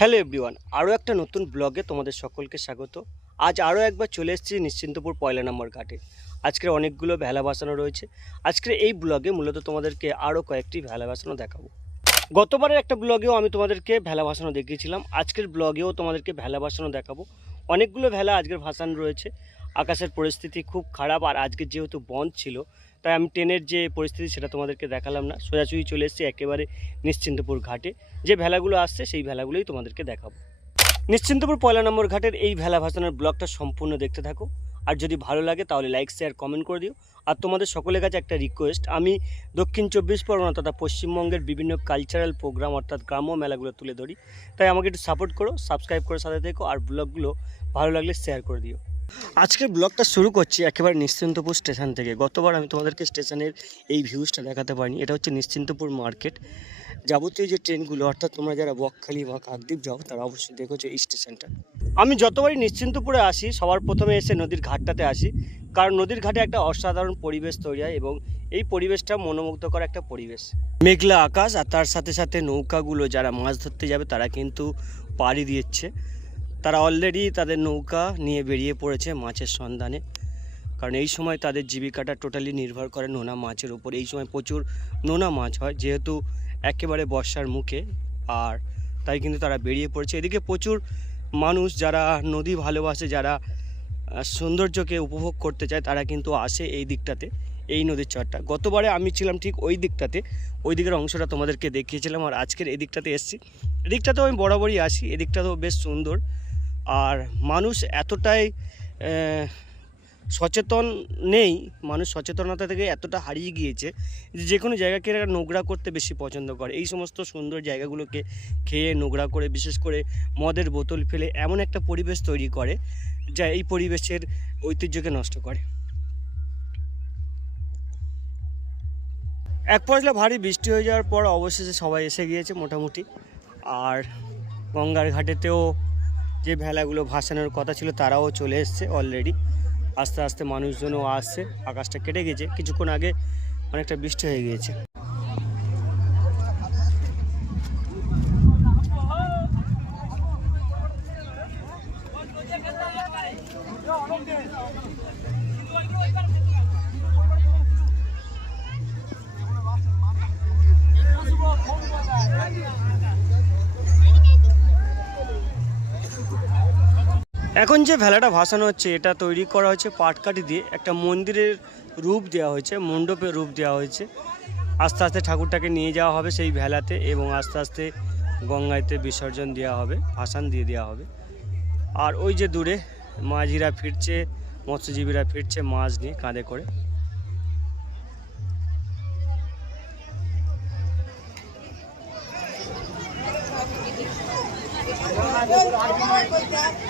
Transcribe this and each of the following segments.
Hello everyone, আরও একটা নতুন ব্লগে তোমাদের সকলকে স্বাগত। আজ আরও একবার চলে এসেছি নিশ্চিন্তপুর পয়লা নম্বর ঘাটে। আজকের অনেকগুলো ভেলা ভাসানো রয়েছে। আজকের এই ব্লগে মূলত তোমাদেরকে আরও কয়েকটি ভেলা ভাসানো দেখাবো। গতবারের একটা ব্লগেও আমি তোমাদেরকে ভেলা ভাসানো দেখিয়েছিলাম। আজকের ব্লগেও তোমাদেরকে ভেলা ভাসানো দেখাবো। অনেকগুলো ভেলা আজকের ভাসান রয়েছে। আকাশের পরিস্থিতি খুব খারাপ আর আজকে যেহেতু বন্ধ ছিল তাই আমি ট্রেনের যে পরিস্থিতি সেটা তোমাদেরকে দেখালাম না। সোজাসুজি চলে এসেছি একেবারে নিশ্চিন্তপুর ঘাটে। যে ভেলাগুলো আসছে সেই ভেলাগুলোই তোমাদেরকে দেখাবো। নিশ্চিন্তপুর পয়লা নম্বর ঘাটের এই ভেলা ভাসানোর ব্লগটা সম্পূর্ণ দেখতে থাকো। আর যদি ভালো লাগে তাহলে লাইক শেয়ার কমেন্ট করে দিও। আর তোমাদের সকলের কাছে একটা রিকোয়েস্ট আমি দক্ষিণ চব্বিশ পরগনা তথা পশ্চিমবঙ্গের বিভিন্ন কালচারাল প্রোগ্রাম অর্থাৎ গ্রাম্য মেলাগুলো তুলে ধরি। তাই আমাকে একটু সাপোর্ট করো সাবস্ক্রাইব করে সাথে থেকো, আর ব্লগগুলো ভালো লাগলে শেয়ার করে দিও। আজকের ব্লগটা শুরু করছি একেবারে নিশ্চিন্তপুর স্টেশন থেকে। গতবার আমি তোমাদেরকে স্টেশনের এই ভিউজটা দেখাতে পারিনি। এটা হচ্ছে নিশ্চিন্তপুর মার্কেট যাবতীয় যে ট্রেনগুলো, অর্থাৎ তোমরা যারা বকখালি বা কাকদ্বীপ যাও, তারা অবশ্যই দেখেছ এই স্টেশনটা। আমি যতবারই নিশ্চিন্তপুরে আসি, সবার প্রথমে এসে নদীর ঘাটটাতে আসি। কারণ নদীর ঘাটে একটা অসাধারণ পরিবেশ তৈরি হয় এবং এই পরিবেশটা মনোমুগ্ধকর একটা পরিবেশ। মেঘলা আকাশ আর তার সাথে সাথে নৌকাগুলো যারা মাছ ধরতে যাবে, তারা কিন্তু পাড়ি দিচ্ছে। তারা অলরেডি তাদের নৌকা নিয়ে বেরিয়ে পড়েছে মাছের সন্ধানে। কারণ এই সময় তাদের জীবিকাটা টোটালি নির্ভর করে নোনা মাছের উপর। এই সময় প্রচুর নোনা মাছ হয়, যেহেতু একেবারে বর্ষার মুখে, আর তাই কিন্তু তারা বেরিয়ে পড়েছে। এদিকে প্রচুর মানুষ যারা নদী ভালোবাসে, যারা সৌন্দর্যকে উপভোগ করতে চায়, তারা কিন্তু আসে এই দিকটাতে, এই নদীর চরটা। গতবারে আমি ছিলাম ঠিক ওই দিকটাতে, ওই দিকের অংশটা তোমাদেরকে দেখিয়েছিলাম, আর আজকের এদিকটাতে এসেছি। এদিকটাতেও আমি বরাবরই আসি, এদিকটাতেও বেশ সুন্দর। আর মানুষ এতটাই সচেতন নেই, মানুষ সচেতনতা থেকে এতটা হারিয়ে গিয়েছে যে যে কোনো জায়গাকে এরা নোংরা করতে বেশি পছন্দ করে। এই সমস্ত সুন্দর জায়গাগুলোকে খেয়ে নোংরা করে, বিশেষ করে মদের বোতল ফেলে এমন একটা পরিবেশ তৈরি করে যা এই পরিবেশের ঐতিহ্যকে নষ্ট করে। এক পয়সা ভারী বৃষ্টি হয়ে যাওয়ার পর অবশেষে সবাই এসে গিয়েছে মোটামুটি। আর গঙ্গার ঘাটেতেও যে ভেলাগুলো ভাসানোর কথা ছিল তারাও চলে এসছে অলরেডি আস্তে আস্তে মানুষজনও আসছে, আকাশটা কেটে গেছে। কিছুক্ষণ আগে অনেকটা বৃষ্টি হয়ে গিয়েছে। এখন যে ভেলাটা ভাসানো হচ্ছে এটা তৈরি করা হয়েছে পাটকাঠি দিয়ে একটা মন্দিরের রূপ দেওয়া হয়েছে মণ্ডপের রূপ দেওয়া হয়েছে আস্তে আস্তে ঠাকুরটাকে নিয়ে যাওয়া হবে সেই ভেলাতে এবং আস্তে আস্তে গঙ্গাইতে বিসর্জন দেওয়া হবে ভাসান দিয়ে দেওয়া হবে আর ওই যে দূরে মাঝিরা ফিরছে মৎস্যজীবীরা ফিরছে মাছ নিয়ে কাঁধে করে DJ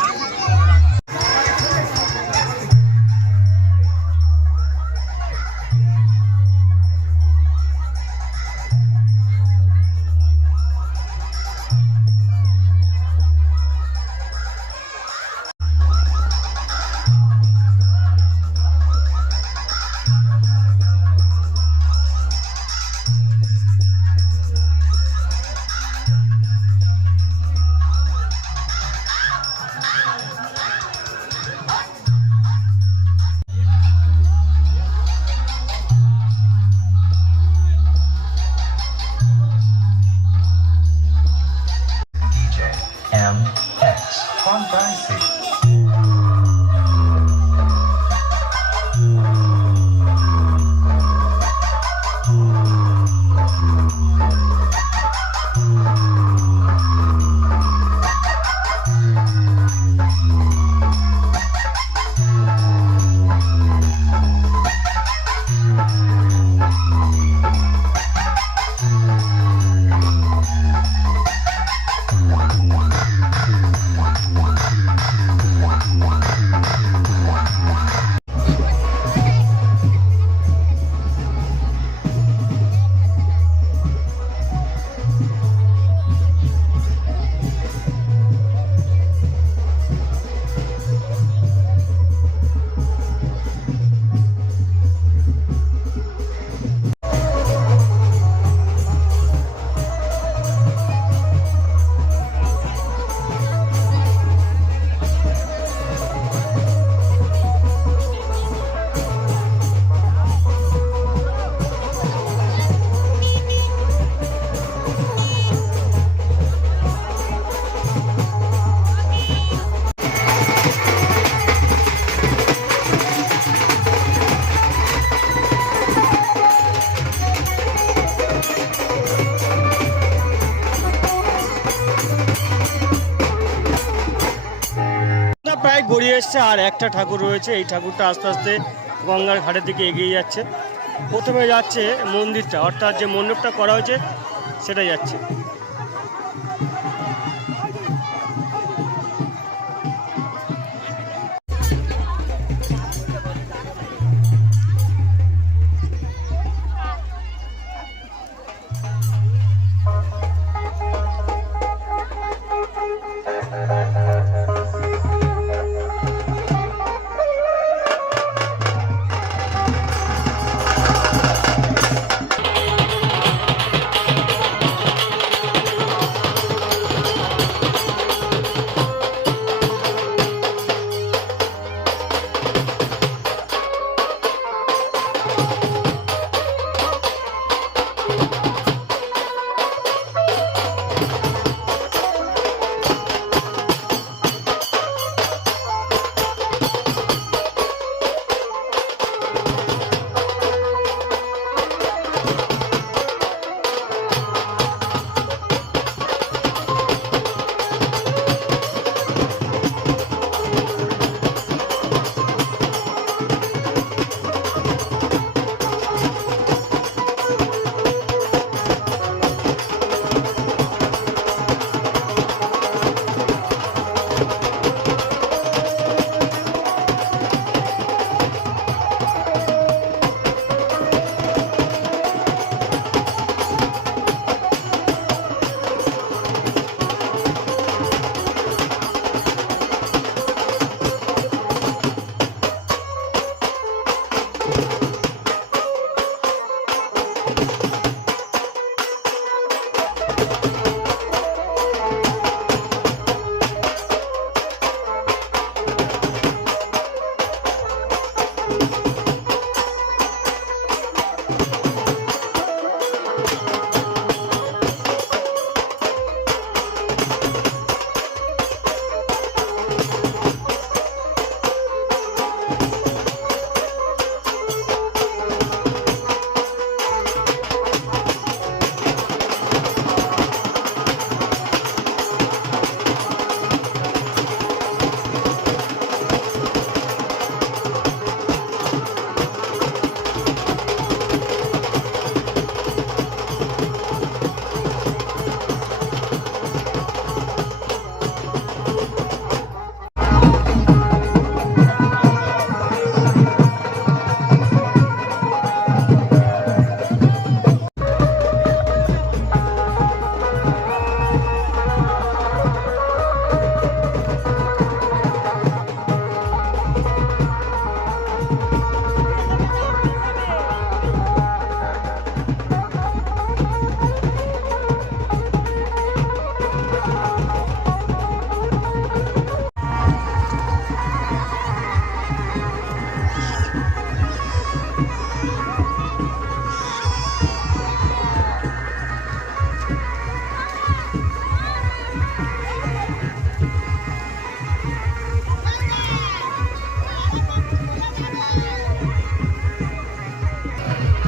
এসছে, আর একটা ঠাকুর রয়েছে, এই ঠাকুরটা আস্তে আস্তে গঙ্গার ঘাটের দিকে এগিয়ে যাচ্ছে। প্রথমে যাচ্ছে মন্দিরটা, অর্থাৎ যে মণ্ডপটা করা হয়েছে সেটা যাচ্ছে।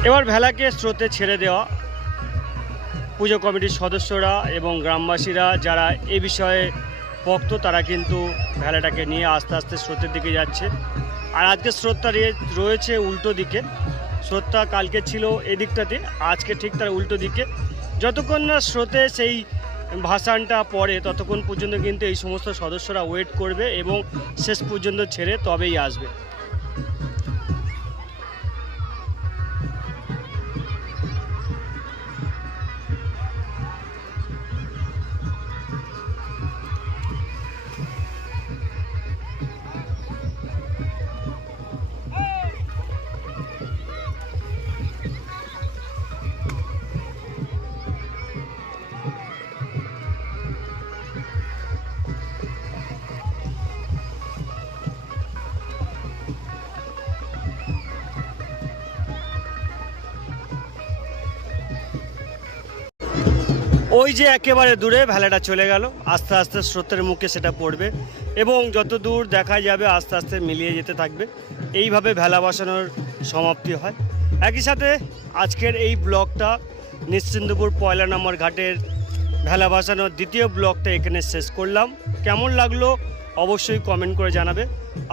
এবার ভেলাকে স্রোতে ছেড়ে দেওয়া। পুজো কমিটির সদস্যরা এবং গ্রামবাসীরা যারা এ বিষয়ে ভক্ত, তারা কিন্তু ভেলাটাকে নিয়ে আস্তে আস্তে স্রোতের দিকে যাচ্ছে। আর আজকে স্রোতটা রয়েছে উল্টো দিকে। স্রোতটা কালকে ছিল এদিকটাতে, আজকে ঠিক তার উল্টো দিকে। যতক্ষণ না স্রোতে সেই ভাসানটা পড়ে, ততক্ষণ পর্যন্ত কিন্তু এই সমস্ত সদস্যরা ওয়েট করবে এবং শেষ পর্যন্ত ছেড়ে তবেই আসবে। ওই যে একেবারে দূরে ভেলাটা চলে গেল, আস্তে আস্তে স্রোতের মুখে সেটা পড়বে এবং যত দূর দেখা যাবে আস্তে আস্তে মিলিয়ে যেতে থাকবে। এইভাবে ভেলা বসানোর সমাপ্তি হয়। একই সাথে আজকের এই ব্লগটা নিশ্চিন্দপুর পয়লা নম্বর ঘাটের ভেলা বসানোর দ্বিতীয় ব্লগটা এখানে শেষ করলাম। কেমন লাগল অবশ্যই কমেন্ট করে জানাবে।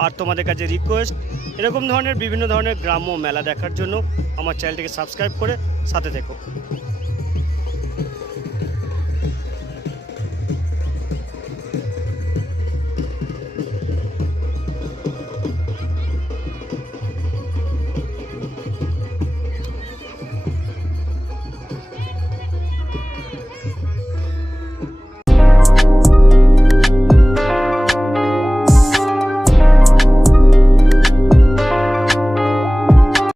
আর তোমাদের কাছে রিকোয়েস্ট এরকম ধরনের বিভিন্ন ধরনের গ্রাম্য মেলা দেখার জন্য আমার চ্যানেলটিকে সাবস্ক্রাইব করে সাথে থেকো।